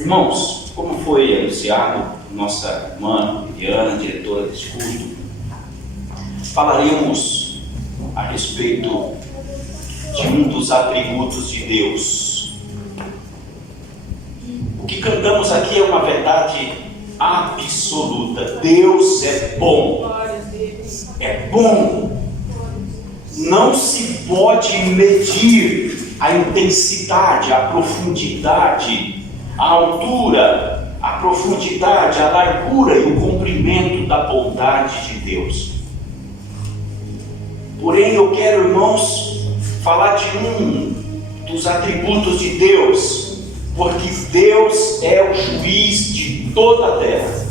Irmãos, como foi anunciado, nossa irmã Viviana, diretora desse culto, falaremos a respeito de um dos atributos de Deus. O que cantamos aqui é uma verdade absoluta. Deus é bom. É bom. Não se pode medir a intensidade, a profundidade, a altura, a profundidade, a largura e o comprimento da bondade de Deus. Porém, eu quero, irmãos, falar de um dos atributos de Deus, porque Deus é o juiz de toda a terra.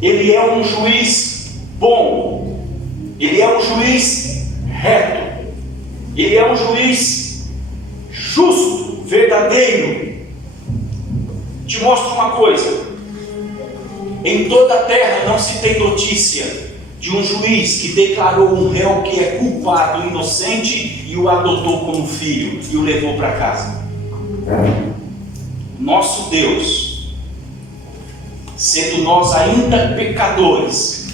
Ele é um juiz bom, ele é um juiz reto, ele é um juiz justo, verdadeiro. Te mostro uma coisa: em toda a terra não se tem notícia de um juiz que declarou um réu que é culpado, inocente, e o adotou como filho e o levou para casa. Nosso Deus, sendo nós ainda pecadores,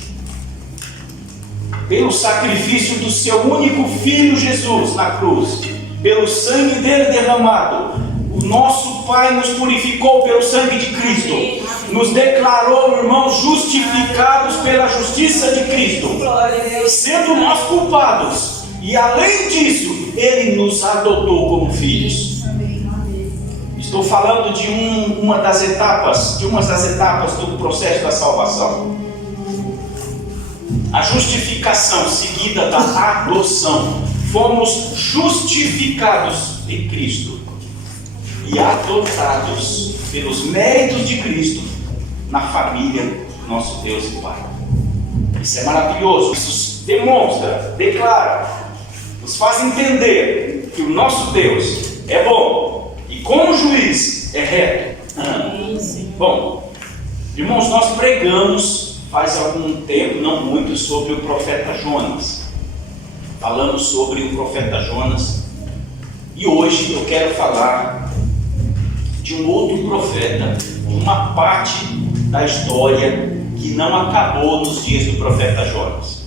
pelo sacrifício do seu único filho Jesus na cruz, pelo sangue dele derramado, o nosso Pai nos purificou pelo sangue de Cristo, nos declarou, irmãos, justificados pela justiça de Cristo, sendo nós culpados, e além disso, Ele nos adotou como filhos. Estou falando de uma das etapas do processo da salvação. A justificação seguida da adoção. Fomos justificados em Cristo e adotados pelos méritos de Cristo na família do nosso Deus e Pai. Isso é maravilhoso. Isso demonstra, declara, nos faz entender que o nosso Deus é bom e como juiz é reto. Bom, irmãos, nós pregamos faz algum tempo, não muito, sobre o profeta Jonas. Falamos sobre o profeta Jonas, e hoje eu quero falar de um outro profeta, de uma parte da história que não acabou nos dias do profeta Jonas.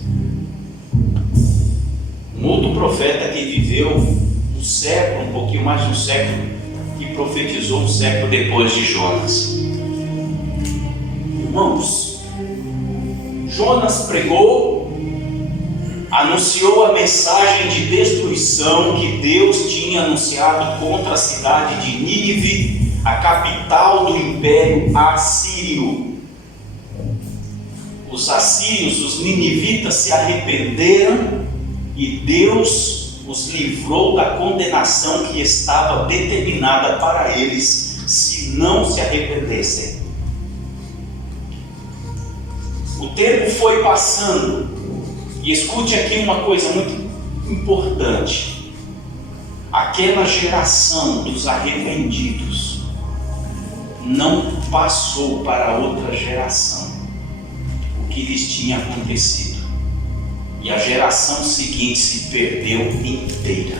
Um outro profeta que viveu um século, um pouquinho mais de um século, que profetizou um século depois de Jonas. Irmãos, Jonas pregou, anunciou a mensagem de destruição que Deus tinha anunciado contra a cidade de Nínive, a capital do Império Assírio. Os assírios, os ninivitas, se arrependeram e Deus os livrou da condenação que estava determinada para eles se não se arrependessem. O tempo foi passando, e escute aqui uma coisa muito importante: aquela geração dos arrependidos não passou para outra geração o que lhes tinha acontecido, e a geração seguinte se perdeu inteira.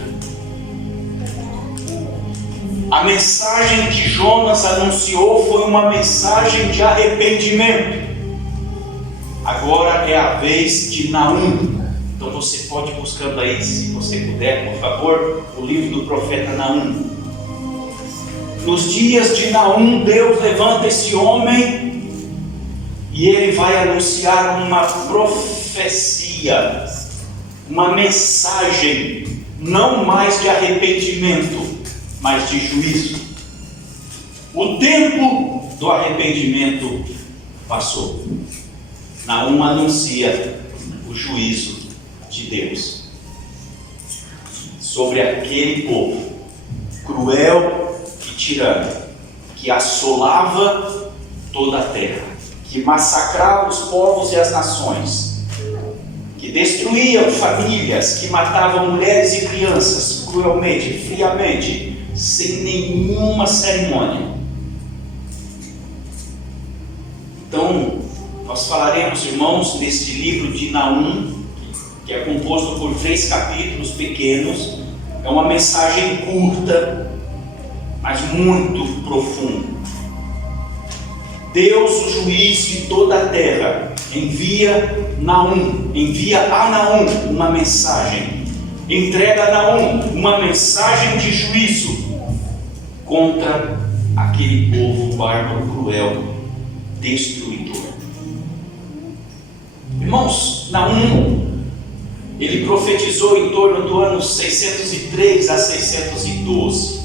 A mensagem que Jonas anunciou foi uma mensagem de arrependimento. Agora é a vez de Naum. Então você pode ir buscando aí, se você puder, por favor, o livro do profeta Naum. Nos dias de Naum, Deus levanta esse homem e ele vai anunciar uma profecia, uma mensagem, não mais de arrependimento, mas de juízo. O tempo do arrependimento passou. Naum anuncia o juízo de Deus sobre aquele povo cruel e tirano, que assolava toda a terra, que massacrava os povos e as nações, que destruía famílias, que matava mulheres e crianças cruelmente, friamente, sem nenhuma cerimônia. Então, nós falaremos, irmãos, neste livro de Naum, que é composto por 3 capítulos pequenos. É uma mensagem curta, mas muito profundo. Deus, o juiz de toda a terra, envia a Naum uma mensagem, entrega a Naum uma mensagem de juízo contra aquele povo bárbaro, cruel, destruidor. Irmãos, Naum, ele profetizou em torno do ano 603 a 612.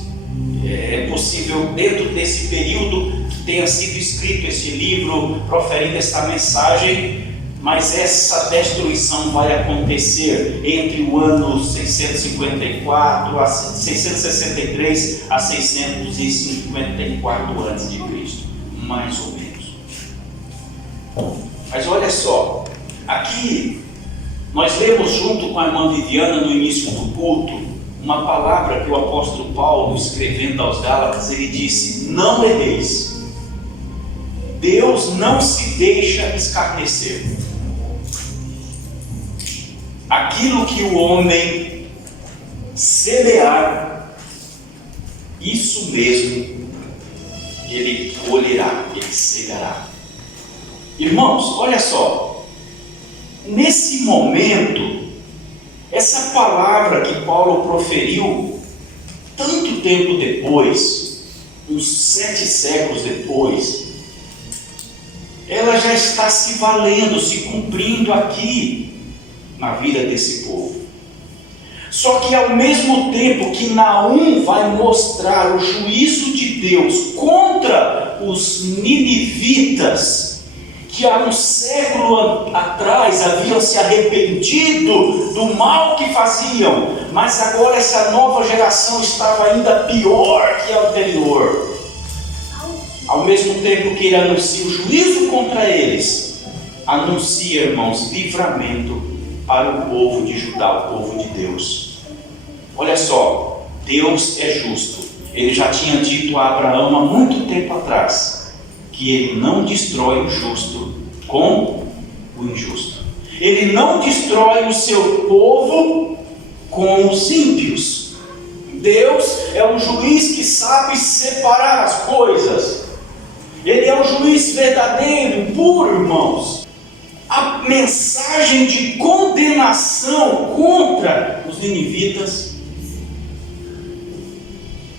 É possível, dentro desse período, que tenha sido escrito esse livro, proferindo esta mensagem, mas essa destruição vai acontecer entre o ano 654 a 663 a 654 a.C., mais ou menos. Mas olha só, aqui nós lemos junto com a irmã Viviana no início do culto uma palavra que o apóstolo Paulo, escrevendo aos Gálatas, ele disse: não erreis. Deus não se deixa escarnecer. Aquilo que o homem semear, isso mesmo ele colherá, ele cegará. Irmãos, olha só, nesse momento, essa palavra que Paulo proferiu tanto tempo depois, uns 7 séculos depois, ela já está se valendo, se cumprindo aqui na vida desse povo. Só que ao mesmo tempo que Naum vai mostrar o juízo de Deus contra os ninivitas, que há um século atrás haviam se arrependido do mal que faziam, mas agora essa nova geração estava ainda pior que a anterior. Ao mesmo tempo que ele anuncia o juízo contra eles, anuncia, irmãos, livramento para o povo de Judá, o povo de Deus. Olha só, Deus é justo. Ele já tinha dito a Abraão há muito tempo atrás que ele não destrói o justo com o injusto. Ele não destrói o seu povo com os ímpios. Deus é um juiz que sabe separar as coisas. Ele é um juiz verdadeiro, puro, irmãos. A mensagem de condenação contra os ninivitas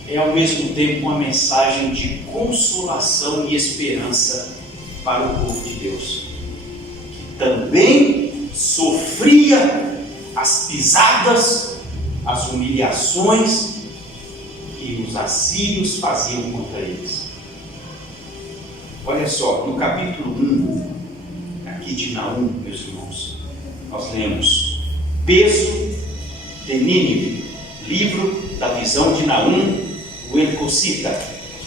é ao mesmo tempo uma mensagem de consolação e esperança para o povo de Deus, que também sofria as pisadas, as humilhações que os assírios faziam contra eles. Olha só, no capítulo 1 aqui de Naum, meus irmãos, nós lemos: peso de Nínive, livro da visão de Naum, o Elcocita.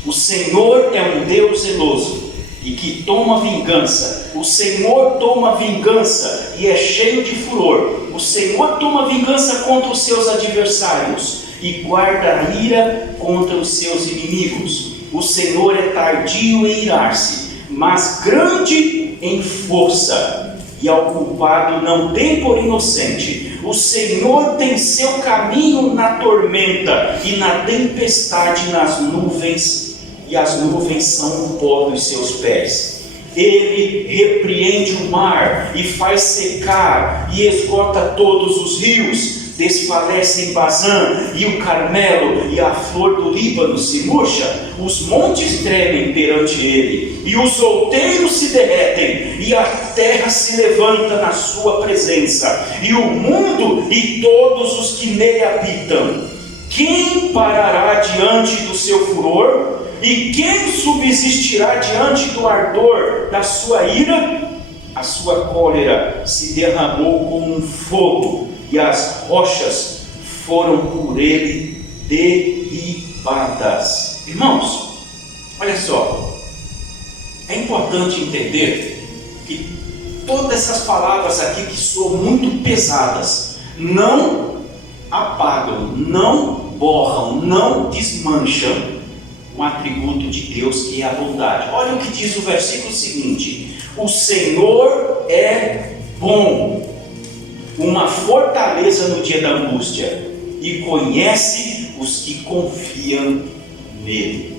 O Senhor é um Deus zeloso e que toma vingança. O Senhor toma vingança e é cheio de furor. O Senhor toma vingança contra os seus adversários e guarda a ira contra os seus inimigos. O Senhor é tardio em irar-se, mas grande em força, e ao culpado não tem por inocente. O Senhor tem seu caminho na tormenta e na tempestade nas nuvens, e as nuvens são o pó dos seus pés. Ele repreende o mar e faz secar e esgota todos os rios. Desfalece em Bazã e o Carmelo e a flor do Líbano se murcha. Os montes tremem perante ele e os outeiros se derretem e a terra se levanta na sua presença, e o mundo e todos os que nele habitam. Quem parará diante do seu furor? E quem subsistirá diante do ardor da sua ira? A sua cólera se derramou como um fogo, e as rochas foram por ele derribadas. Irmãos, olha só, é importante entender que todas essas palavras aqui, que soam muito pesadas, não apagam, não borram, não desmancham um atributo de Deus, que é a bondade. Olha o que diz o versículo seguinte: o Senhor é bom, uma fortaleza no dia da angústia, e conhece os que confiam nele.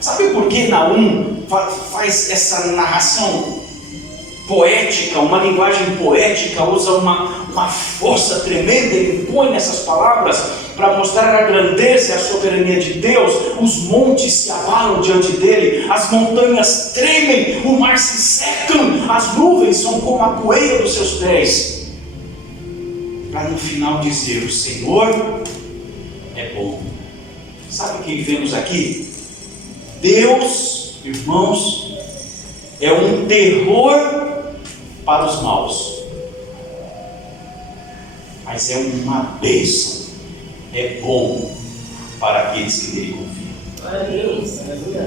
Sabe por que Naum faz essa narração poética, uma linguagem poética, usa uma força tremenda, ele põe nessas palavras para mostrar a grandeza e a soberania de Deus? Os montes se abalam diante dele, as montanhas tremem, o mar se secam, as nuvens são como a poeira dos seus pés, para no final dizer: o Senhor é bom. Sabe o que vemos aqui? Deus, irmãos, é um terror para os maus, mas é uma bênção, é bom para aqueles que nele confiam.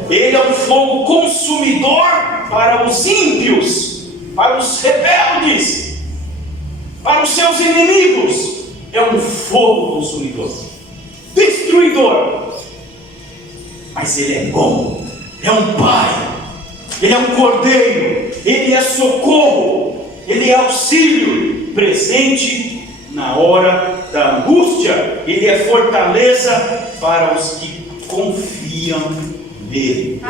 Ele é um fogo consumidor para os ímpios, para os rebeldes, para os seus inimigos. É um fogo consumidor, destruidor, mas ele é bom, é um pai, ele é um cordeiro, ele é socorro, ele é auxílio, presente na hora da angústia, ele é fortaleza para os que confiam nele.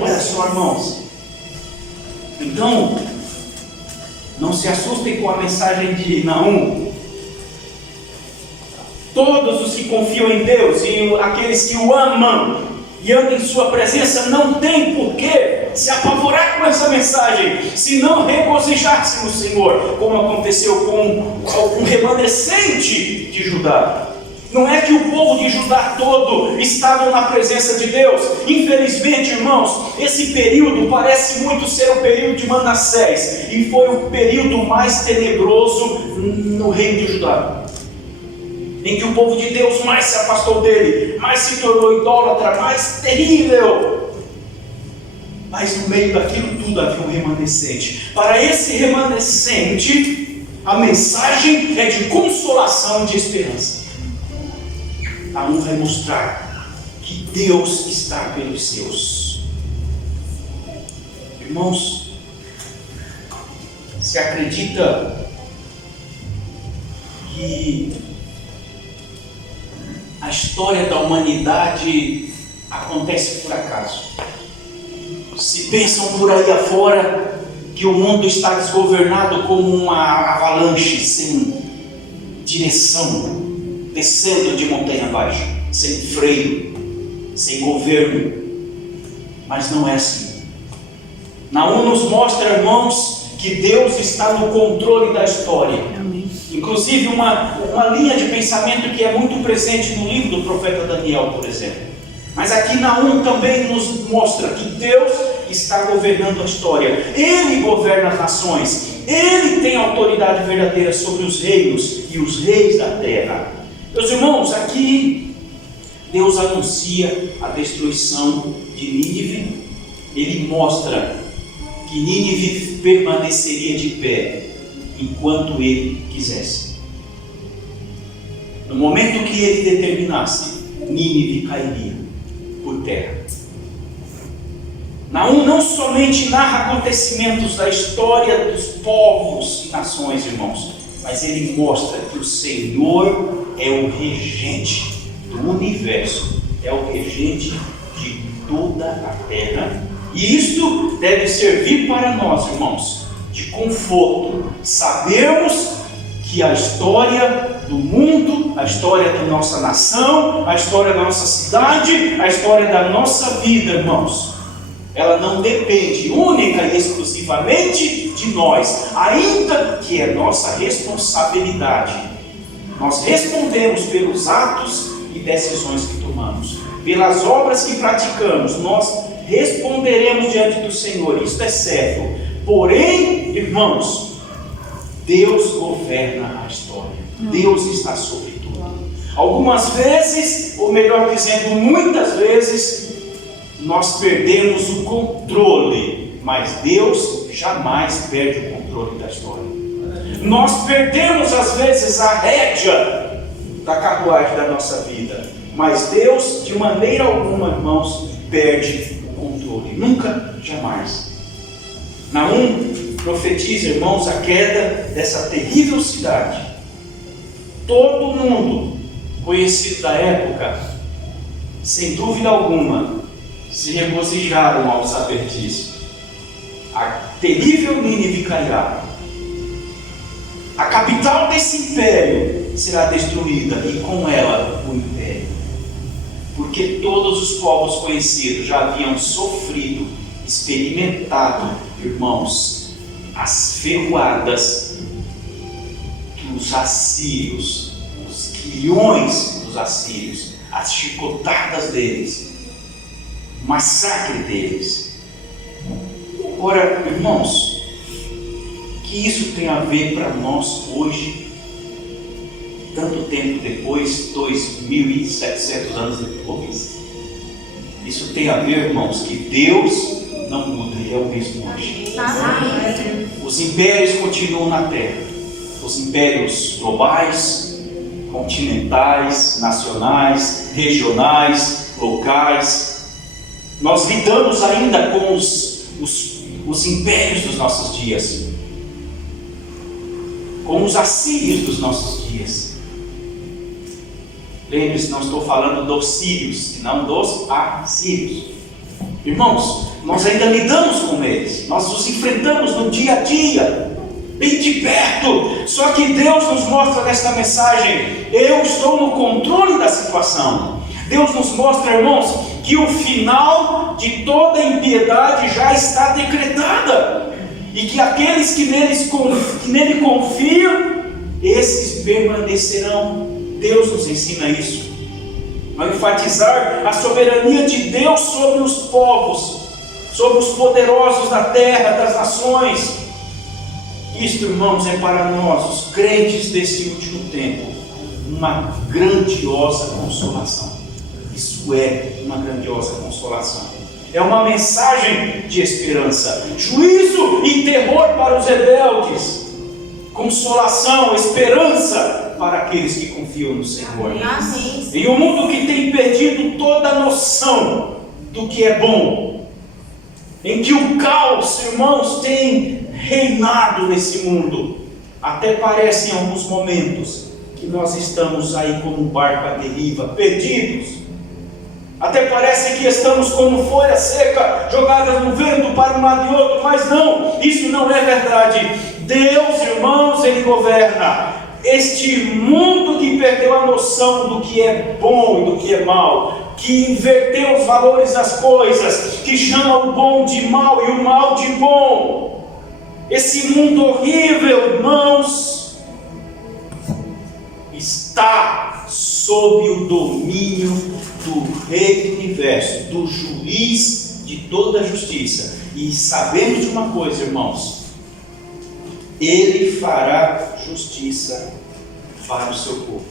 Olha só, irmãos, então não se assustem com a mensagem de Naum. Todos os que confiam em Deus e aqueles que o amam e andam em sua presença não tem por que se apavorar com essa mensagem, se não regozijar-se no Senhor, como aconteceu com um remanescente de Judá. Não é que o povo de Judá todo estava na presença de Deus. Infelizmente, irmãos, esse período parece muito ser o período de Manassés, e foi o período mais tenebroso no reino de Judá, em que o povo de Deus mais se afastou dele, mais se tornou idólatra, mais terrível. Mas no meio daquilo tudo havia um remanescente. Para esse remanescente, a mensagem é de consolação e de esperança. Naum vai mostrar que Deus está pelos seus. Irmãos, se acredita que a história da humanidade acontece por acaso? Se pensam por aí afora que o mundo está desgovernado como uma avalanche sem direção, descendo de montanha abaixo, sem freio, sem governo, mas não é assim. Naum nos mostra, irmãos, que Deus está no controle da história. Inclusive uma linha de pensamento que é muito presente no livro do profeta Daniel, por exemplo. Mas aqui Naum também nos mostra que Deus está governando a história. Ele governa as nações. Ele tem autoridade verdadeira sobre os reinos e os reis da terra. Meus irmãos, aqui Deus anuncia a destruição de Nínive. Ele mostra que Nínive permaneceria de pé enquanto ele quisesse. No momento que ele determinasse, Nínive cairia por terra. Naum não somente narra acontecimentos da história dos povos e nações, irmãos, mas ele mostra que o Senhor é o regente do universo, é o regente de toda a terra. E isto deve servir para nós, irmãos, de conforto. Sabemos que a história do mundo, a história da nossa nação, a história da nossa cidade, a história da nossa vida, irmãos, ela não depende única e exclusivamente de nós, ainda que é nossa responsabilidade. Nós respondemos pelos atos e decisões que tomamos, pelas obras que praticamos. Nós responderemos diante do Senhor, isso é certo. Porém, irmãos, Deus governa a história. Deus está sobre tudo. Algumas vezes, ou melhor dizendo, muitas vezes, nós perdemos o controle, mas Deus jamais perde o controle da história. Nós perdemos às vezes a rédea da carruagem da nossa vida, mas Deus, de maneira alguma, irmãos, perde o controle. Nunca, jamais. Naum profetiza, irmãos, a queda dessa terrível cidade. Todo mundo conhecido da época sem dúvida alguma, se regozijaram ao saber disso. A terrível Nínive cairá. A capital desse império será destruída e com ela o império. Porque todos os povos conhecidos já haviam sofrido, experimentado, irmãos, as ferroadas dos assírios, os guilhões dos assírios, as chicotadas deles, o massacre deles. Ora, irmãos, que isso tem a ver para nós hoje, tanto tempo depois, 2.700 anos depois? Isso tem a ver, irmãos, que Deus não muda, Ele é o mesmo hoje. Os impérios continuam na Terra, os impérios globais, continentais, nacionais, regionais, locais. Nós lidamos ainda com os impérios dos nossos dias, com os assírios dos nossos dias. Lembre-se, não estou falando dos sírios, senão dos assírios. Irmãos, nós ainda lidamos com eles, nós os enfrentamos no dia a dia, bem de perto. Só que Deus nos mostra nesta mensagem: eu estou no controle da situação. Deus nos mostra, irmãos, que o final de toda impiedade já está decretada, e que aqueles que nele confiam, esses permanecerão. Deus nos ensina isso, a enfatizar a soberania de Deus sobre os povos, sobre os poderosos da terra, das nações. Isto, irmãos, é para nós, os crentes desse último tempo, uma grandiosa consolação. Isso é uma grandiosa consolação. É uma mensagem de esperança, juízo e terror para os rebeldes, consolação, esperança para aqueles que confiam no Senhor. Em um mundo que tem perdido toda a noção do que é bom, em que o caos, irmãos, tem reinado nesse mundo, até parece em alguns momentos que nós estamos aí como um barco à deriva, perdidos. Até parece que estamos como folha seca, jogadas no vento para um lado e outro, mas não, isso não é verdade. Deus, irmãos, Ele governa. Este mundo que perdeu a noção do que é bom e do que é mal, que inverteu os valores das coisas, que chama o bom de mal e o mal de bom. Esse mundo horrível, irmãos, está sob o domínio do Rei do Universo, do Juiz de toda a justiça. E sabemos de uma coisa, irmãos: Ele fará justiça para o seu povo.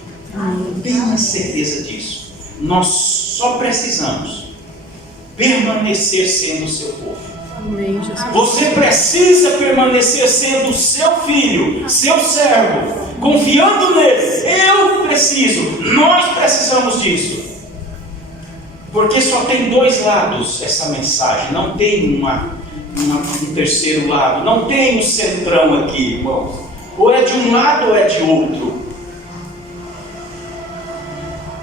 Tenha certeza disso. Nós só precisamos permanecer sendo o seu povo. Amém, Jesus. Você precisa permanecer sendo seu filho, seu servo, confiando nele. Eu preciso, nós precisamos disso. Porque só tem dois lados essa mensagem, não tem um terceiro lado, não tem um centrão aqui, irmãos. Ou é de um lado ou é de outro.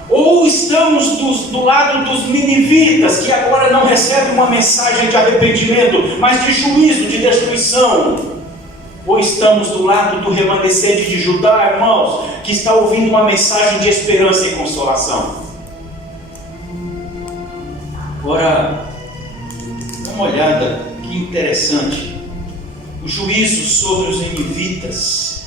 Ou estamos do lado dos ninivitas, que agora não recebem uma mensagem de arrependimento, mas de juízo, de destruição. Ou estamos do lado do remanescente de Judá, irmãos, que está ouvindo uma mensagem de esperança e consolação. Agora, dá uma olhada, que interessante. O juízo sobre os ninivitas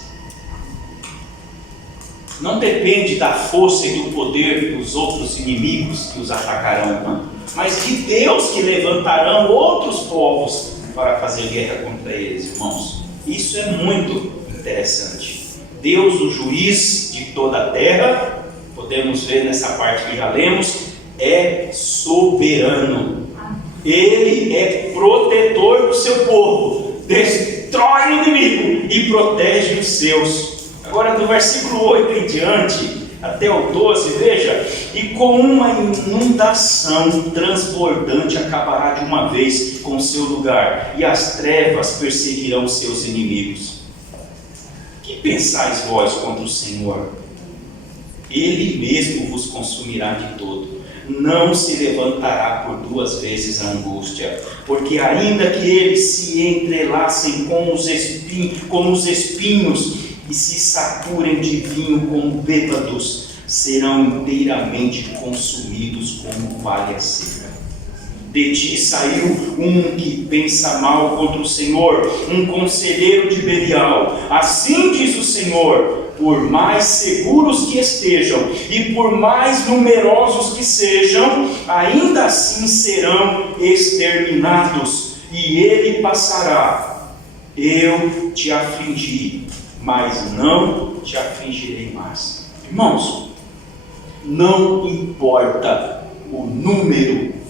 não depende da força e do poder dos outros inimigos que os atacarão, não, mas de Deus, que levantarão outros povos para fazer guerra contra eles, irmãos. Isso é muito interessante. Deus, o juiz de toda a terra, podemos ver nessa parte que já lemos, é soberano. Ele é protetor do seu povo, destrói o inimigo e protege os seus. Agora, do versículo 8 em diante, até o 12, veja: e com uma inundação transbordante acabará de uma vez com o seu lugar, e as trevas perseguirão seus inimigos. Que pensais vós contra o Senhor? Ele mesmo vos consumirá de todo. não se levantará por 2 vezes a angústia, porque ainda que eles se entrelacem como os espinhos e se saturem de vinho como bêbados, serão inteiramente consumidos como palha seca. De ti saiu um que pensa mal contra o Senhor, um conselheiro de Belial. Assim diz o Senhor: por mais seguros que estejam e por mais numerosos que sejam, ainda assim serão exterminados, e ele passará. Eu te afligi, mas não te afligirei mais. Irmãos, não importa o número,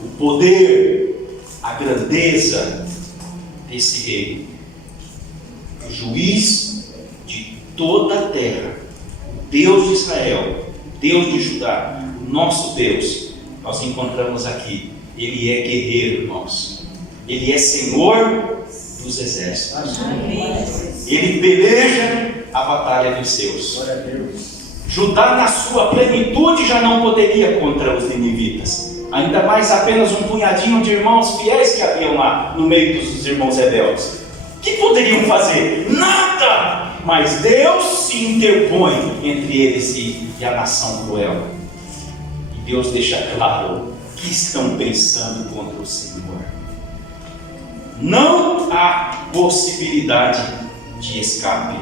o poder, a grandeza desse rei, o juiz de toda a terra, o Deus de Israel, o Deus de Judá, o nosso Deus, nós encontramos aqui. Ele é guerreiro, irmãos. Ele é Senhor dos exércitos. Ele peleja a batalha dos seus. Judá, na sua plenitude, já não poderia contra os ninivitas. Ainda mais apenas um punhadinho de irmãos fiéis que haviam lá no meio dos irmãos rebeldes. O que poderiam fazer? Nada! Mas Deus se interpõe entre eles e a nação cruel. E Deus deixa claro que estão pensando contra o Senhor. Não há possibilidade de escape.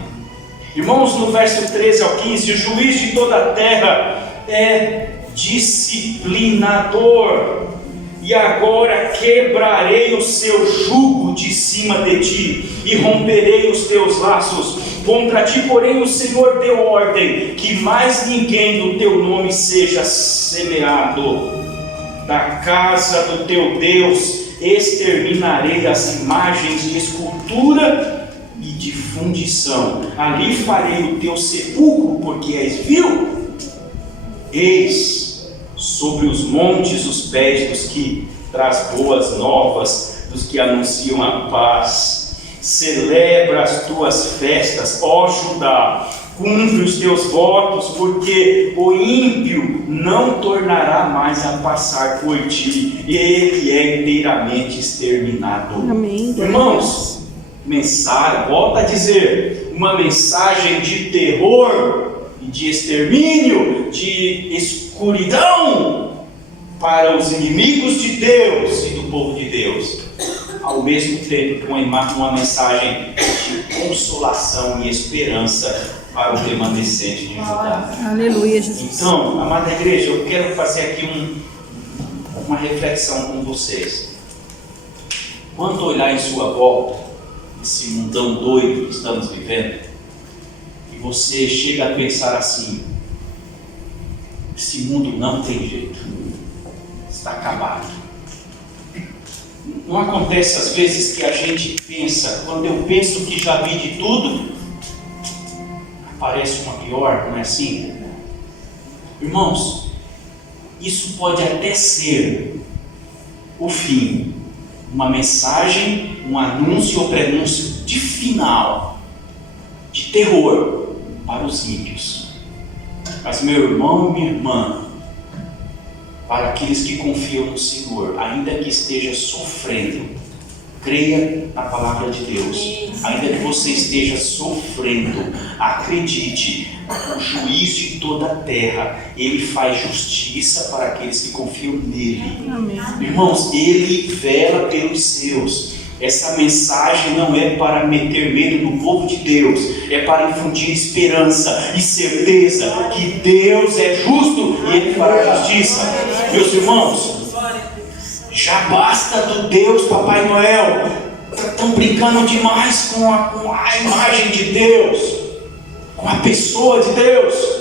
Irmãos, no verso 13 ao 15, o juiz de toda a terra é disciplinador. E agora quebrarei o seu jugo de cima de ti e romperei os teus laços. Contra ti, porém, o Senhor deu ordem que mais ninguém do teu nome seja semeado. Da casa do teu Deus exterminarei as imagens de escultura e de fundição. Ali farei o teu sepulcro, porque és vil. Eis sobre os montes os pés dos que traz boas novas, dos que anunciam a paz. Celebra as tuas festas, ó Judá, cumpre os teus votos, porque o ímpio não tornará mais a passar por ti, ele é inteiramente exterminado. Amém. Irmãos, mensagem, volta a dizer, uma mensagem de terror e de extermínio, de escuridão para os inimigos de Deus e do povo de Deus, ao mesmo tempo que uma mensagem de consolação e esperança para o remanescente de Judá. Aleluia, Jesus. Então, amada igreja, eu quero fazer aqui uma reflexão com vocês. Quando olhar em sua volta, esse mundão doido que estamos vivendo, e você chega a pensar assim: esse mundo não tem jeito, está acabado. Não acontece às vezes que a gente pensa, quando eu penso que já vi de tudo, aparece uma pior, não é assim? Irmãos, isso pode até ser o fim, uma mensagem, um anúncio ou prenúncio de final, de terror para os ímpios. Mas meu irmão e minha irmã, para aqueles que confiam no Senhor, ainda que esteja sofrendo, creia na palavra de Deus. Ainda que você esteja sofrendo, acredite, o juiz de toda a terra, ele faz justiça para aqueles que confiam nele. Amém. Irmãos, ele vela pelos seus. Essa mensagem não é para meter medo no povo de Deus, é para infundir esperança e certeza que Deus é justo e ele fará justiça. Meus irmãos, já basta do Deus Papai Noel. Estão brincando demais com a imagem de Deus, com a pessoa de Deus.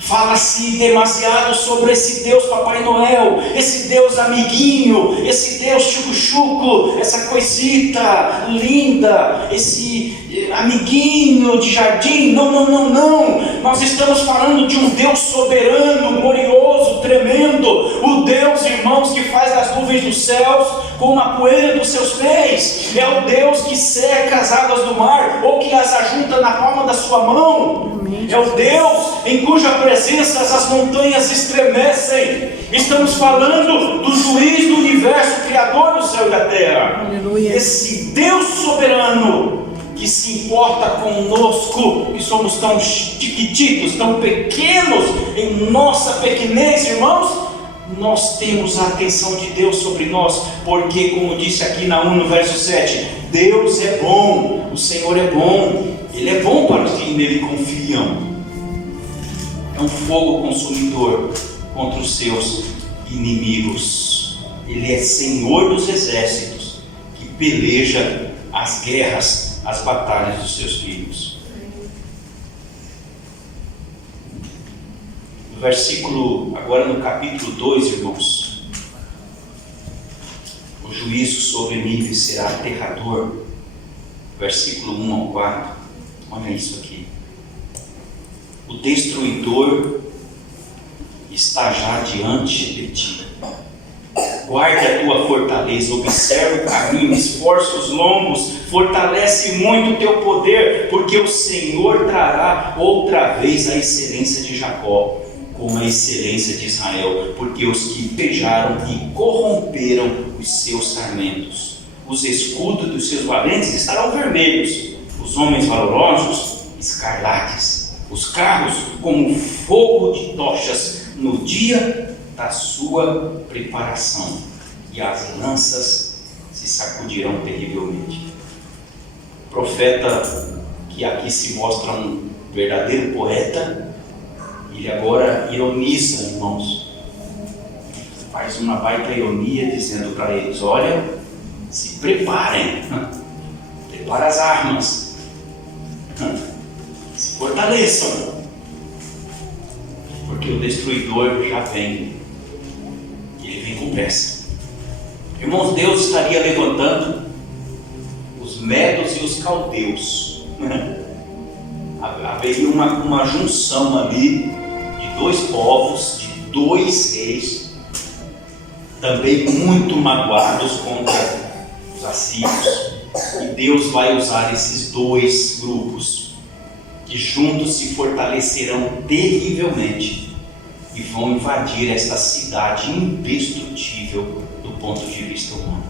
Fala-se demasiado sobre esse Deus Papai Noel, esse Deus amiguinho, esse Deus chucu-chucu, essa coisita linda, esse amiguinho de jardim. Não. Nós estamos falando de um Deus soberano, glorioso, tremendo. O Deus, irmãos, que faz das nuvens nuvens dos céus, como a poeira dos seus pés. É o Deus que seca as águas do mar, ou que as ajunta na palma da sua mão. É o Deus em cuja presença as montanhas estremecem. Estamos falando do juiz do universo, criador do céu e da terra. Aleluia. Esse Deus soberano que se importa conosco, que somos tão chiquititos, tão pequenos, em nossa pequenez, irmãos. Nós temos a atenção de Deus sobre nós, porque, como disse aqui na 1, no verso 7, Deus é bom, o Senhor é bom, Ele é bom para os que nele confiam. É um fogo consumidor contra os seus inimigos. Ele é Senhor dos exércitos, que peleja as guerras, as batalhas dos seus filhos. No versículo, agora no capítulo 2, irmãos, o juízo sobre Nínive será aterrador. Versículo 1 ao 4, olha isso aqui. O destruidor está já diante de ti. Guarde a tua fortaleza, observa o caminho, esforça os lombos, fortalece muito o teu poder, porque o Senhor trará outra vez a excelência de Jacó, como a excelência de Israel, porque os que pejaram e corromperam os seus sarmentos. Os escudos dos seus valentes estarão vermelhos, os homens valorosos escarlates, os carros como fogo de tochas no dia da sua preparação, e as lanças se sacudirão terrivelmente. O profeta, que aqui se mostra um verdadeiro poeta, ele agora ironiza, irmãos, faz uma baita ironia dizendo para eles: olha, se preparem, prepara as armas, se fortaleçam, porque o destruidor já vem, e ele vem com pressa. Irmãos, Deus estaria levantando os medos e os caldeus. Haveria uma junção ali de dois povos, de dois reis, também muito magoados contra os assírios, e Deus vai usar esses dois grupos, que juntos se fortalecerão terrivelmente e vão invadir esta cidade indestrutível do ponto de vista humano.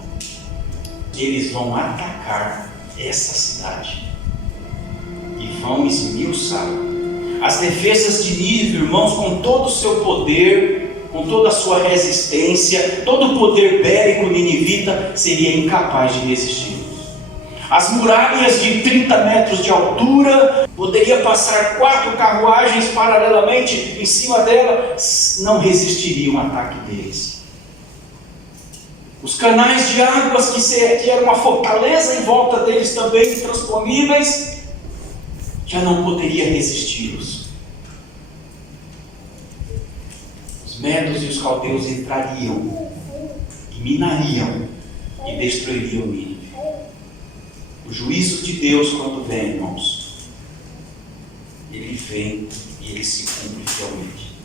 Eles vão atacar essa cidade e vão esmiuçar as defesas de Nínive, irmãos, com todo o seu poder, com toda a sua resistência. Todo o poder bélico ninivita seria incapaz de resistir. As muralhas de 30 metros de altura, poderia passar 4 carruagens paralelamente em cima dela, não resistiriam ao ataque deles. Os canais de águas que eram uma fortaleza em volta deles também, intransponíveis, já não poderia resisti-los. Os medos e os caldeus entrariam e minariam e destruiriam Nínive. O juízo de Deus, quando vem, irmãos, ele vem e ele se cumpre fielmente.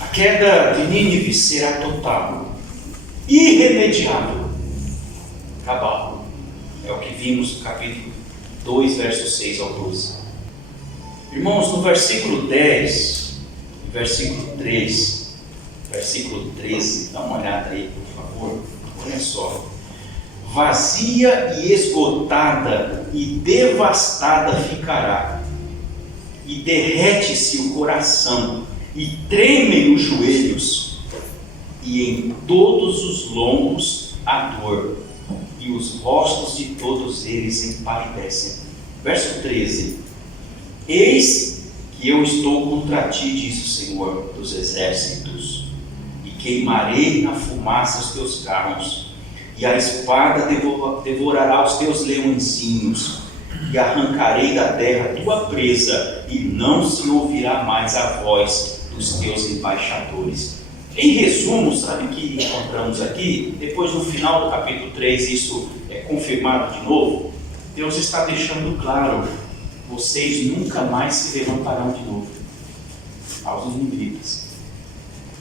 A queda de Nínive será total, irremediável, cabal. É o que vimos no capítulo 2, versos 6 ao 12. Irmãos, no versículo 10, versículo 3, versículo 13, dá uma olhada aí, por favor. Olha só. Vazia e esgotada e devastada ficará, e derrete-se o coração, e tremem os joelhos, e em todos os lombos a dor, e os rostos de todos eles empalidecem. Verso 13: Eis que eu estou contra ti, diz o Senhor dos exércitos, e queimarei na fumaça os teus carros, e a espada devorará os teus leõezinhos, e arrancarei da terra a tua presa, e não se ouvirá mais a voz dos teus embaixadores. Em resumo, sabe o que encontramos aqui? Depois, no final do capítulo 3, isso é confirmado de novo. Deus está deixando claro: vocês nunca mais se levantarão de novo aos ninivitas.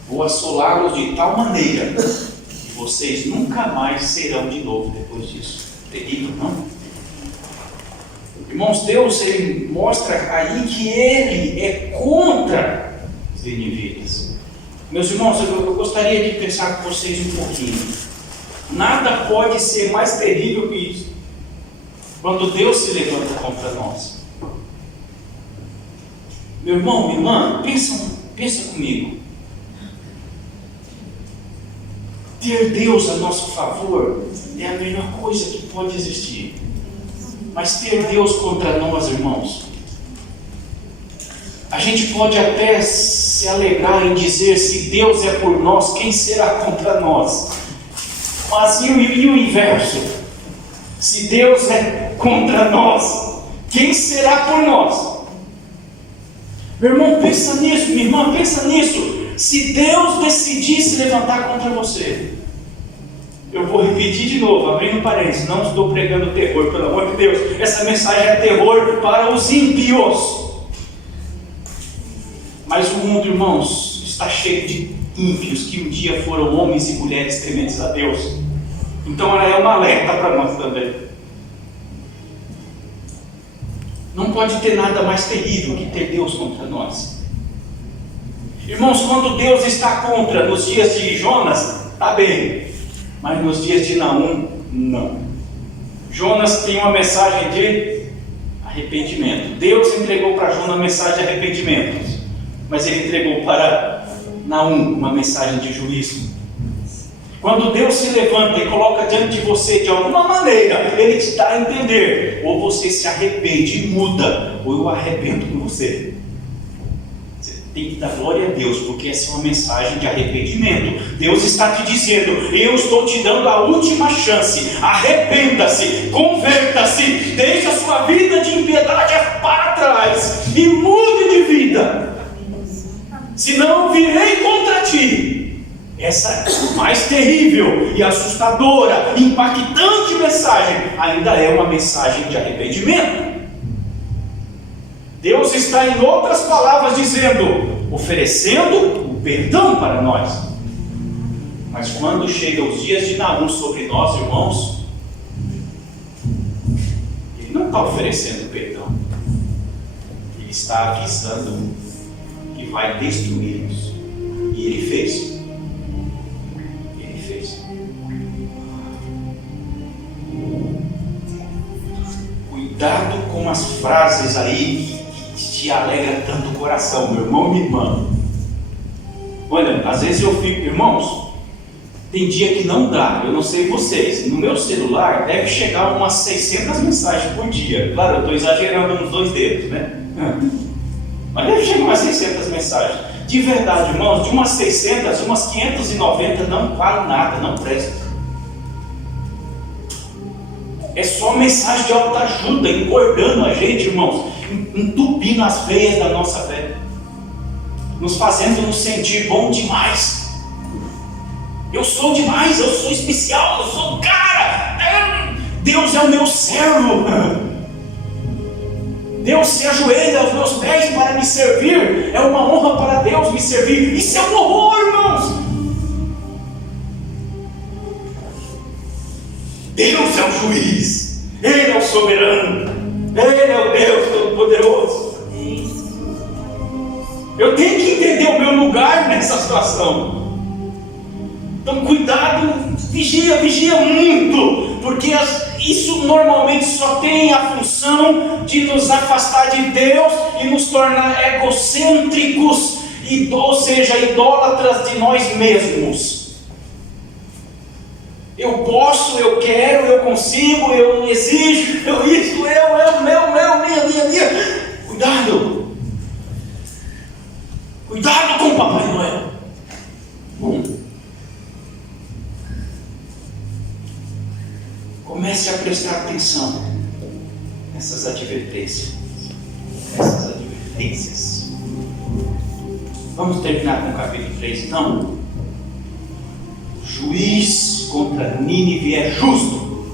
Vou assolá-los de tal maneira que vocês nunca mais serão de novo depois disso. Terrível, não? Irmãos, Deus, Ele mostra aí que Ele é contra os ninivitas. Meus irmãos, eu gostaria de pensar com vocês um pouquinho. Nada pode ser mais terrível que isso. Quando Deus se levanta contra nós. Meu irmão, minha irmã, pensa comigo. Ter Deus a nosso favor é a melhor coisa que pode existir. Mas ter Deus contra nós, irmãos, a gente pode até se alegrar em dizer: se Deus é por nós, quem será contra nós? Mas e o inverso? Se Deus é contra nós, quem será por nós? Meu irmão, pensa nisso, minha irmã, pensa nisso. Se Deus decidir se levantar contra você, eu vou repetir de novo, abrindo parênteses, não estou pregando terror, pelo amor de Deus. Essa mensagem é terror para os ímpios. Mas o mundo, irmãos, está cheio de ímpios que um dia foram homens e mulheres tementes a Deus. Então ela é uma alerta para nós também. Não pode ter nada mais terrível que ter Deus contra nós. Irmãos, quando Deus está contra nos dias de Jonas, está bem. Mas nos dias de Naum, não. Jonas tem uma mensagem de arrependimento. Deus entregou para Jonas a mensagem de arrependimento. Mas ele entregou para Naum uma mensagem de juízo. Quando Deus se levanta e coloca diante de você de alguma maneira, Ele te dá a entender: ou você se arrepende e muda, ou eu arrebento com você. Você tem que dar glória a Deus, porque essa é uma mensagem de arrependimento. Deus está te dizendo: eu estou te dando a última chance. Arrependa-se, converta-se, deixe a sua vida de impiedade para trás e mude de vida. Senão eu virei contra ti. Essa mais terrível e assustadora, impactante mensagem ainda é uma mensagem de arrependimento. Deus está, em outras palavras, dizendo, oferecendo o perdão para nós. Mas quando chegam os dias de Naum sobre nós, irmãos, Ele não está oferecendo perdão. Ele está avisando que vai destruí-los. E Ele fez. Cuidado com as frases aí que te alegram tanto o coração, meu irmão e minha irmã. Olha, às vezes eu fico, irmãos, tem dia que não dá, eu não sei vocês, no meu celular deve chegar umas 600 mensagens por dia. Claro, eu estou exagerando nos 2 dedos, né? Mas deve chegar umas 600 mensagens. De verdade, irmãos, de umas 600, umas 590 não vale nada, não presta. É só mensagem de autoajuda, engordando a gente, irmãos, entupindo as veias da nossa fé, nos fazendo nos sentir bom demais. Eu sou demais, eu sou especial, eu sou o cara. Deus é o meu servo. Deus se ajoelha aos meus pés para me servir. É uma honra para Deus me servir. Isso é um horror, irmãos. Deus é o juiz, Ele é o soberano, Ele é o Deus Todo-Poderoso. Eu tenho que entender o meu lugar nessa situação. Então cuidado, vigia muito, porque isso normalmente só tem a função de nos afastar de Deus e nos tornar egocêntricos, ou seja, idólatras de nós mesmos. Eu posso, eu quero, eu consigo, eu exijo, eu isso, minha. Cuidado! Cuidado com o Papai Noel! Comece a prestar atenção nessas advertências. Vamos terminar com o capítulo 3, então? Juiz contra Nínive é justo.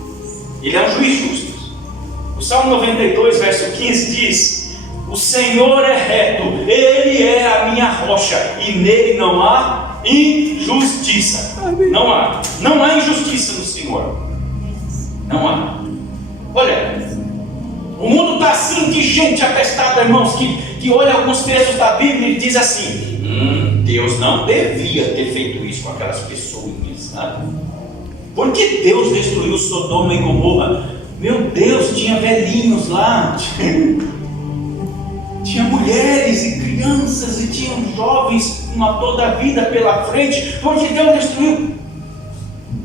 Ele é um juiz justo. O Salmo 92, verso 15 diz: o Senhor é reto, Ele é a minha rocha, e nele não há injustiça. Não há injustiça no Senhor. Não há. Olha, o mundo está assim de gente atestada, irmãos, que olha alguns textos da Bíblia e diz assim: Deus não devia ter feito isso com aquelas pessoas, sabe? Por que Deus destruiu Sodoma e Gomorra? Meu Deus, tinha velhinhos lá, tinha mulheres e crianças, e tinham jovens com toda a vida pela frente. Por que Deus destruiu?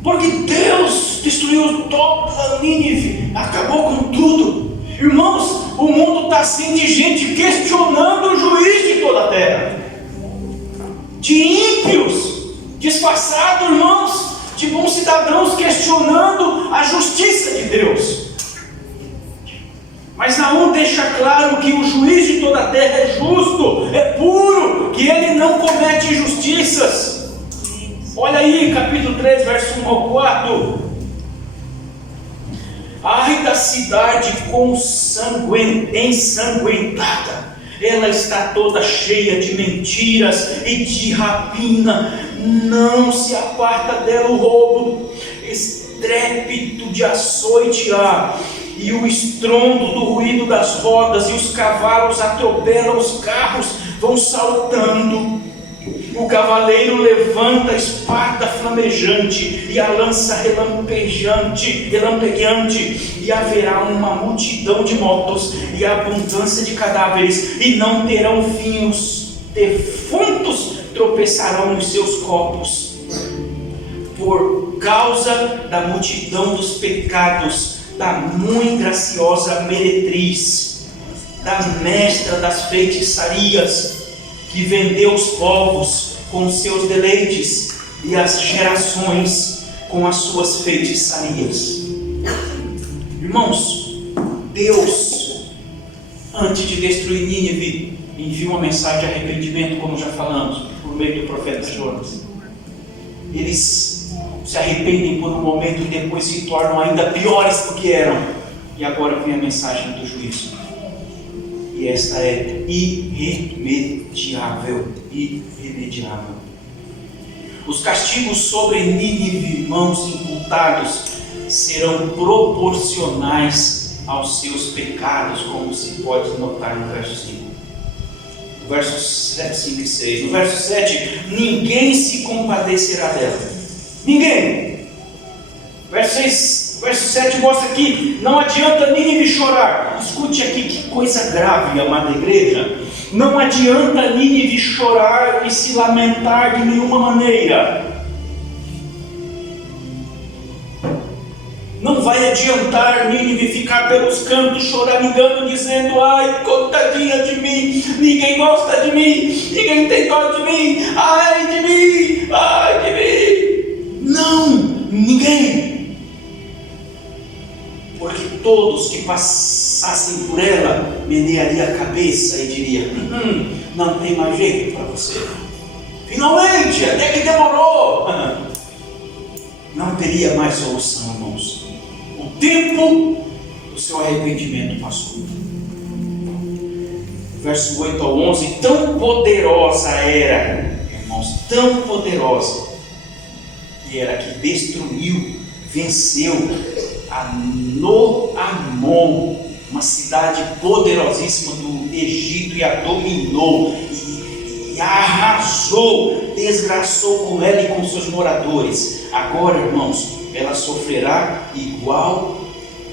Porque Deus destruiu toda a Nínive, acabou com tudo. Irmãos, o mundo está assim de gente questionando o juiz de toda a terra, de ímpios disfarçados, irmãos, de bons cidadãos questionando a justiça de Deus. Mas Naum deixa claro que o juiz de toda a terra é justo, é puro, que ele não comete injustiças. Olha aí, capítulo 3, verso 1 ao 4. Ai da cidade ensanguentada, ela está toda cheia de mentiras e de rapina, não se aparta dela o roubo, estrépito de açoite há, e o estrondo do ruído das rodas, e os cavalos atropelam os carros, vão saltando. O cavaleiro levanta a espada flamejante e a lança relampeante, e haverá uma multidão de mortos e abundância de cadáveres, e não terão fim, os defuntos tropeçarão nos seus corpos, por causa da multidão dos pecados, da muito graciosa meretriz, da mestra das feitiçarias, que vendeu os povos com os seus deleites e as gerações com as suas feitiçarias. Irmãos, Deus, antes de destruir Nínive, enviou uma mensagem de arrependimento, como já falamos, por meio do profeta Jonas. Eles se arrependem por um momento e depois se tornam ainda piores do que eram. E agora vem a mensagem do juízo. E esta é irremediável. Os castigos sobre Nínive, irmãos imputados, serão proporcionais aos seus pecados, como se pode notar no verso 5. No verso 5 e 6. No verso 7, ninguém se compadecerá dela. Ninguém. Verso 7 mostra que não adianta Nínive chorar. Escute aqui que coisa grave, amada igreja. Não adianta Nínive chorar e se lamentar de nenhuma maneira. Não vai adiantar Nínive ficar pelos cantos choramingando, dizendo: ai, coitadinha de mim, ninguém gosta de mim, ninguém tem dó de mim, ai de mim, ai de mim. Não, ninguém. Porque todos que passassem por ela menearia a cabeça e diria: não tem mais jeito para você. Finalmente, até que demorou. Não teria mais solução, irmãos. O tempo do seu arrependimento passou. Verso 8 ao 11: tão poderosa era, irmãos, tão poderosa, que era que destruiu, venceu a Noamon, uma cidade poderosíssima do Egito, e a dominou, e a arrasou, desgraçou com ela e com seus moradores. Agora, irmãos, ela sofrerá igual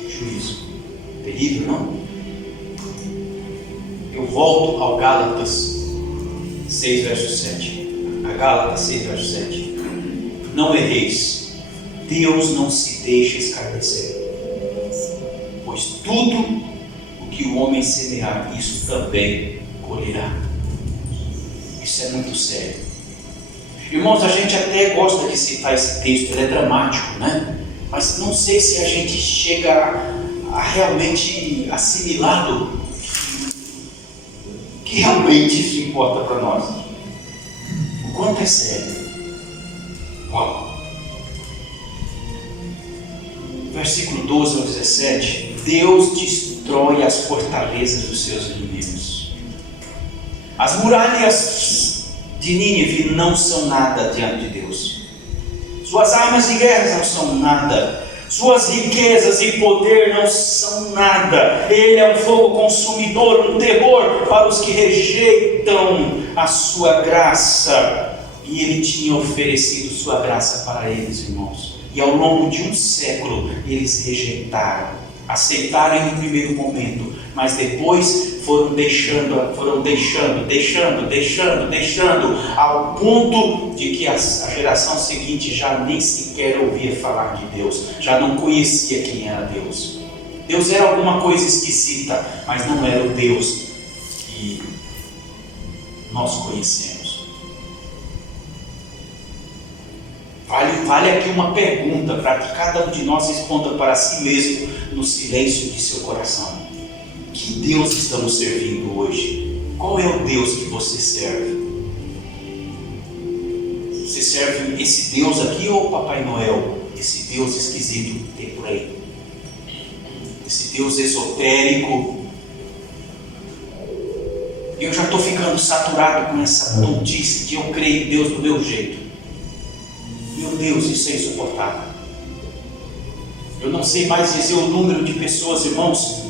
juízo. Terrível, não? Eu volto ao Gálatas 6, verso 7. A Gálatas 6, verso 7. Não erreis, Deus não se deixa escarnecer, pois tudo o que o homem semear, isso também colherá. Isso é muito sério. Irmãos, a gente até gosta de citar esse texto, ele é dramático, né? Mas não sei se a gente chega a realmente assimilá-lo, que realmente isso importa para nós. O quanto é sério. Uau! Versículo 12 ao 17: Deus destrói as fortalezas dos seus inimigos. As muralhas de Nínive não são nada diante de Deus. Suas armas de guerra não são nada. Suas riquezas e poder não são nada. Ele é um fogo consumidor, um terror para os que rejeitam a sua graça. E ele tinha oferecido sua graça para eles, irmãos. E ao longo de um século eles rejeitaram. Aceitaram no primeiro momento, mas depois foram deixando, ao ponto de que a geração seguinte já nem sequer ouvia falar de Deus, já não conhecia quem era Deus. Deus era alguma coisa esquisita, mas não era o Deus que nós conhecemos. Vale aqui uma pergunta para que cada um de nós responda para si mesmo no silêncio de seu coração. Que Deus estamos servindo hoje? Qual é o Deus que você serve? Você serve esse Deus aqui ou o Papai Noel? Esse Deus esquisito que tem por aí? Esse Deus esotérico? Eu já estou ficando saturado com essa tontice de eu creio em Deus do meu jeito. Meu Deus, isso é insuportável. Eu não sei mais dizer o número de pessoas, irmãos,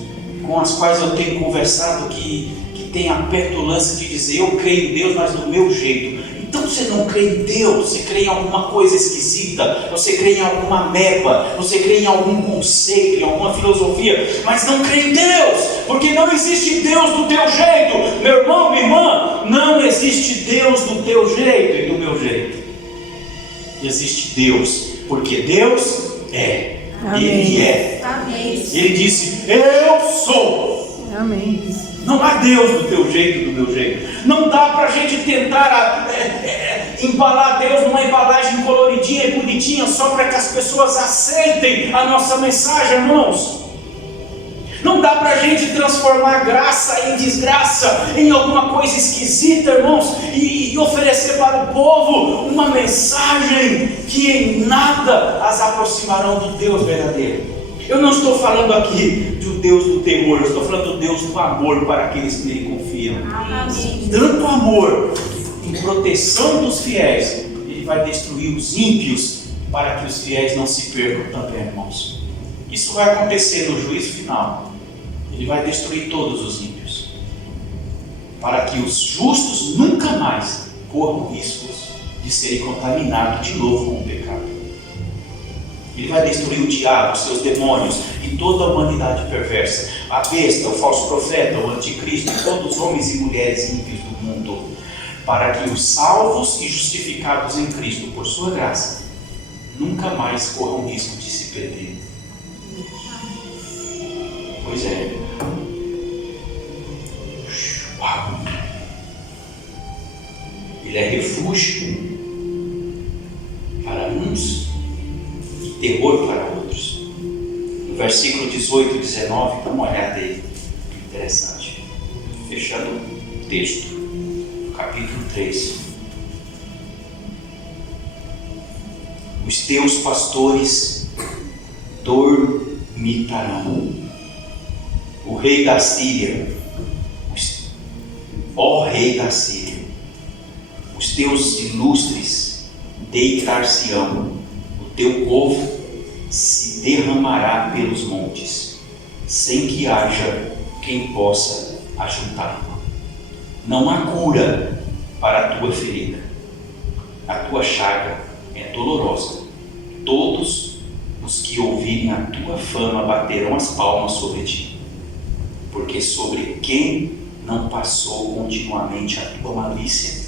com as quais eu tenho conversado que tem a petulância de dizer: eu creio em Deus, mas do meu jeito. Então você não crê em Deus, você crê em alguma coisa esquisita, você crê em alguma ameba, você crê em algum conceito, em alguma filosofia, mas não crê em Deus, porque não existe Deus do teu jeito. Meu irmão, minha irmã, não existe Deus do teu jeito e do meu jeito. Existe Deus, porque Deus é. Amém. Ele é. Amém. Ele disse: eu sou. Amém. Não há Deus do teu jeito e do meu jeito. Não dá para a gente tentar embalar Deus numa embalagem coloridinha e bonitinha só para que as pessoas aceitem a nossa mensagem, irmãos. Não dá para a gente transformar graça em desgraça, em alguma coisa esquisita, irmãos, e oferecer para o povo uma mensagem que em nada as aproximarão do Deus verdadeiro. Eu não estou falando aqui do Deus do terror, eu estou falando do Deus do amor para aqueles que nele confiam. Amém. Tanto amor em proteção dos fiéis, ele vai destruir os ímpios para que os fiéis não se percam também, irmãos. Isso vai acontecer no juízo final. Ele vai destruir todos os ímpios, para que os justos nunca mais corram riscos de serem contaminados de novo com o pecado. Ele vai destruir o diabo, seus demônios e toda a humanidade perversa, a besta, o falso profeta, o anticristo e todos os homens e mulheres ímpios do mundo, para que os salvos e justificados em Cristo por sua graça nunca mais corram risco de se perder. Pois é. Uau. Ele é refúgio para uns e terror para outros. No versículo 18 e 19, dá uma olhada aí. Interessante. Fechando o texto, capítulo 3. Os teus pastores dormitarão. O rei da Síria, ó rei da Síria, os teus ilustres deitar-se-ão, o teu povo se derramará pelos montes, sem que haja quem possa ajuntar. Não há cura para a tua ferida, a tua chaga é dolorosa. Todos os que ouvirem a tua fama baterão as palmas sobre ti. Porque sobre quem não passou continuamente a tua malícia?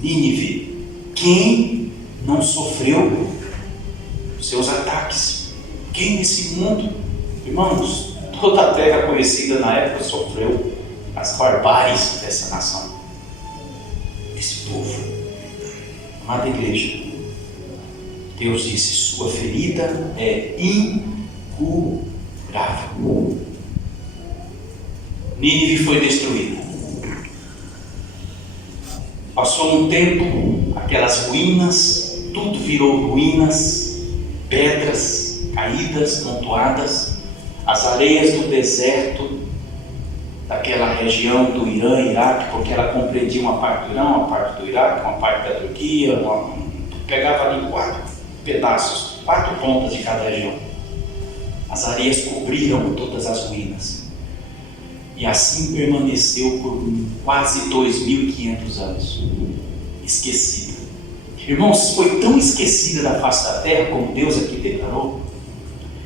Nínive, quem não sofreu seus ataques? Quem nesse mundo, irmãos, toda a terra conhecida na época sofreu as barbáries dessa nação, desse povo. Amada igreja, Deus disse: sua ferida é incurável. Nínive foi destruída. Passou um tempo, aquelas ruínas, tudo virou ruínas, pedras caídas, montoadas, as areias do deserto daquela região do Irã, Iraque, porque ela compreendia uma parte do Irã, uma parte do Iraque, uma parte da Turquia, pegava ali 4 pedaços, 4 pontas de cada região. As areias cobriram todas as ruínas. E assim permaneceu por quase 2.500 anos, esquecida. Irmãos, foi tão esquecida da face da terra, como Deus aqui declarou,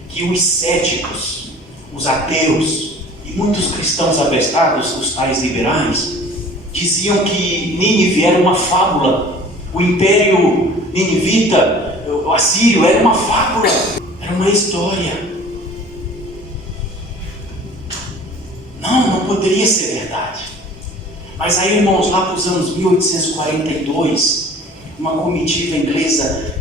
que os céticos, os ateus e muitos cristãos abestados, os tais liberais, diziam que Nínive era uma fábula. O império ninivita, o assírio, era uma fábula, era uma história. Não poderia ser verdade. Mas aí, irmãos, lá para os anos 1842, uma comitiva inglesa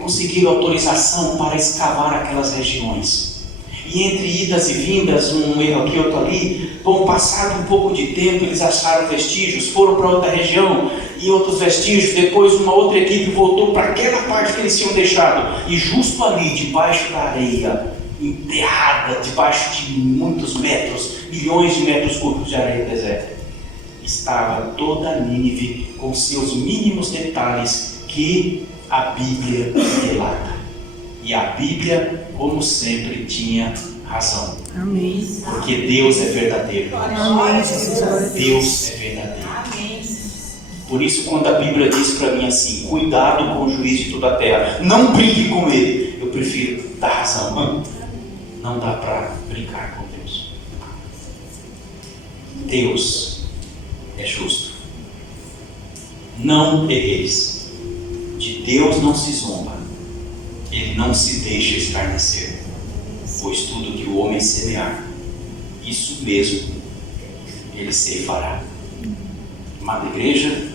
conseguiu autorização para escavar aquelas regiões. E entre idas e vindas, um erro aqui, outro ali, passado um pouco de tempo, eles acharam vestígios, foram para outra região e outros vestígios. Depois uma outra equipe voltou para aquela parte que eles tinham deixado. E justo ali, debaixo da areia, enterrada, debaixo de muitos metros, milhões de metros cúbicos de areia deserta, estava toda Nínive com seus mínimos detalhes que a Bíblia relata. E a Bíblia, como sempre, tinha razão. Amém. Porque Deus é verdadeiro. Amém, Jesus. Deus é verdadeiro. Por isso, quando a Bíblia diz para mim assim, cuidado com o juiz de toda a terra, não brinque com ele, eu prefiro dar razão. Não dá para brincar com Deus. Deus é justo. Não erreis. De Deus não se zomba. Ele não se deixa escarnecer. Pois tudo que o homem semear, isso mesmo ele ceifará. Amada igreja,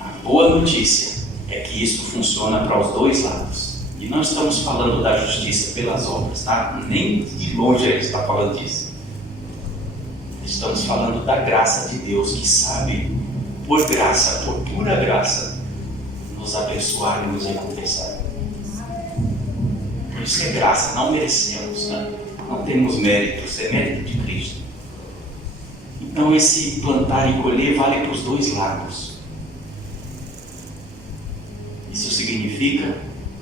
a boa notícia é que isso funciona para os dois lados. E não estamos falando da justiça pelas obras, tá? Nem de longe a gente está falando disso. Estamos falando da graça de Deus, que sabe, por graça, por pura graça, nos abençoar e nos recompensar. Por isso é graça, não merecemos, né? Não temos méritos, é mérito de Cristo. Então esse plantar e colher vale para os dois lados. Isso significa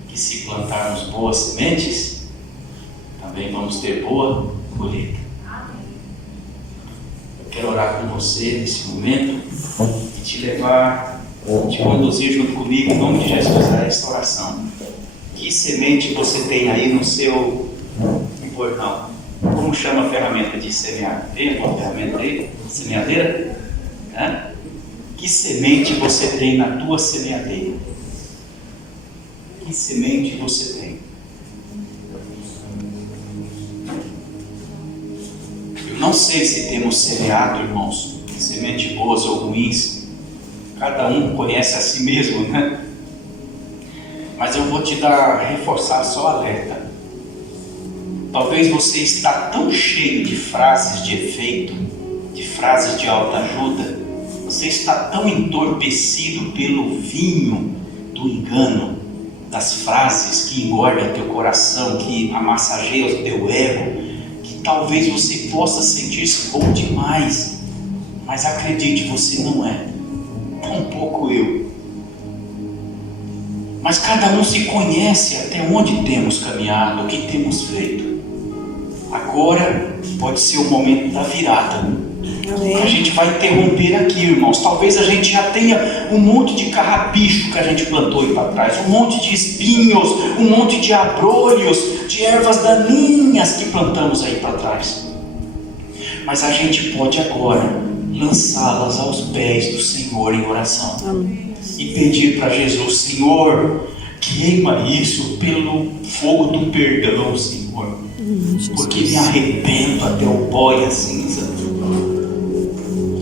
que se plantarmos boas sementes, também vamos ter boa colheita. Eu quero orar com você nesse momento e te levar, te conduzir junto comigo em nome de Jesus a esta oração. Que semente você tem aí no seu portão? Como chama a ferramenta de semear? Tem alguma ferramenta aí? Semeadeira? Que semente você tem na tua semeadeira? Que semente você tem? Eu não sei se temos semeado, irmãos, sementes boas ou ruins. Cada um conhece a si mesmo, né? Mas eu vou te reforçar só alerta. Talvez você está tão cheio de frases de efeito, de frases de autoajuda, você está tão entorpecido pelo vinho do engano, das frases que engordam teu coração, que amassageiam o teu ego, que talvez você possa sentir-se bom demais, mas acredite, você não é, tampouco eu. Mas cada um se conhece até onde temos caminhado, o que temos feito. Agora pode ser o momento da virada. A gente vai interromper aqui, irmãos. Talvez a gente já tenha um monte de carrapicho que a gente plantou aí para trás, um monte de espinhos, um monte de abrolhos, de ervas daninhas que plantamos aí para trás. Mas a gente pode agora lançá-las aos pés do Senhor em oração. Amém. E pedir para Jesus: Senhor, queima isso pelo fogo do perdão, Senhor, porque me arrependo até o pó e a cinza.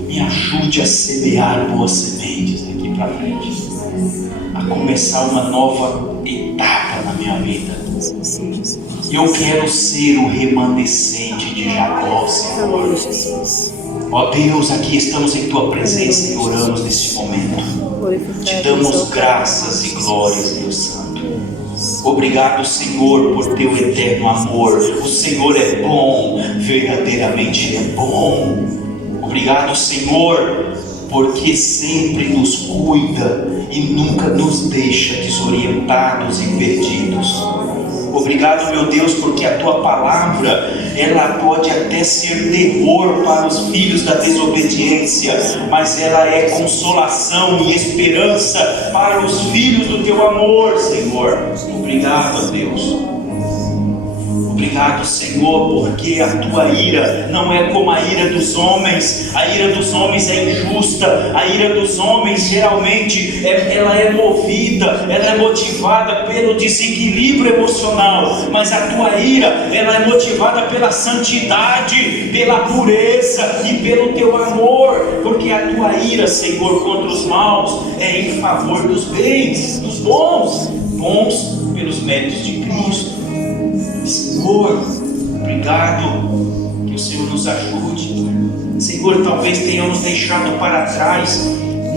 Me ajude a semear boas sementes daqui para frente, a começar uma nova etapa na minha vida. Eu quero ser o remanescente de Jacó, Senhor. Ó Deus, aqui estamos em Tua presença e oramos nesse momento. Te damos graças e glórias, Deus Santo. Obrigado, Senhor, por teu eterno amor. O Senhor é bom, verdadeiramente é bom. Obrigado, Senhor, porque sempre nos cuida e nunca nos deixa desorientados e perdidos. Obrigado, meu Deus, porque a tua palavra, ela pode até ser terror para os filhos da desobediência, mas ela é consolação e esperança para os filhos do teu amor, Senhor. Obrigado, Deus. Obrigado, Senhor, porque a tua ira não é como a ira dos homens. A ira dos homens é injusta. A ira dos homens geralmente ela é movida, ela é motivada pelo desequilíbrio emocional. Mas a tua ira, ela é motivada pela santidade, pela pureza e pelo teu amor. Porque a tua ira, Senhor, contra os maus é em favor dos bens, dos bons pelos méritos de Cristo. Senhor, obrigado, que o Senhor nos ajude. Senhor, talvez tenhamos deixado para trás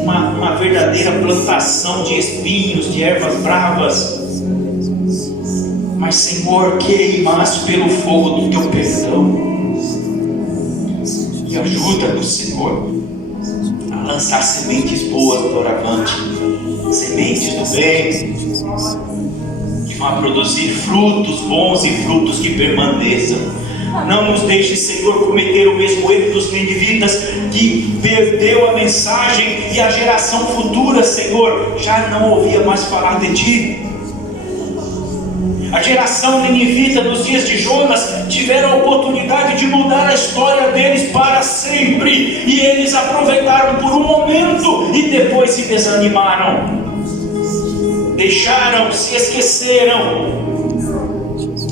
uma verdadeira plantação de espinhos, de ervas bravas, mas Senhor, queima-as pelo fogo do teu perdão e ajuda-nos, Senhor, a lançar sementes boas doravante, sementes do bem, a produzir frutos bons e frutos que permaneçam. Não nos deixe, Senhor, cometer o mesmo erro dos ninivitas, que perdeu a mensagem e a geração futura, Senhor, já não ouvia mais falar de Ti. A geração ninivita nos dias de Jonas tiveram a oportunidade de mudar a história deles para sempre, e eles aproveitaram por um momento e depois se desanimaram. Deixaram, se esqueceram,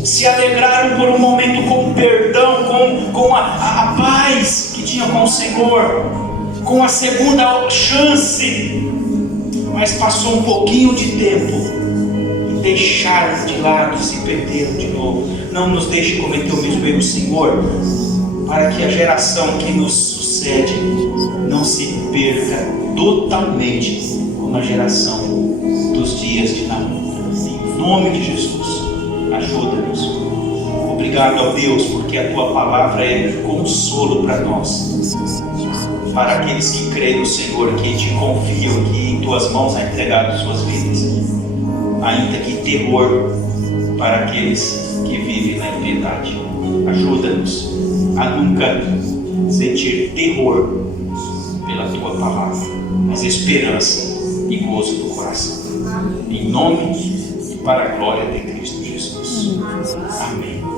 se alegraram por um momento com o perdão, com a paz que tinham com o Senhor, com a segunda chance, mas passou um pouquinho de tempo e deixaram de lado e se perderam de novo. Não nos deixe cometer o mesmo erro, Senhor, para que a geração que nos sucede não se perca totalmente como a geração dos dias de Naamã. Em nome de Jesus, ajuda-nos. Obrigado a Deus, porque a tua palavra é consolo para nós, para aqueles que creem no Senhor, que te confiam, que em tuas mãos há entregado suas vidas, ainda que terror para aqueles que vivem na impiedade. Ajuda-nos a nunca sentir terror pela tua palavra, mas esperança e gozo do coração. Em nome e para a glória de Cristo Jesus. Amém.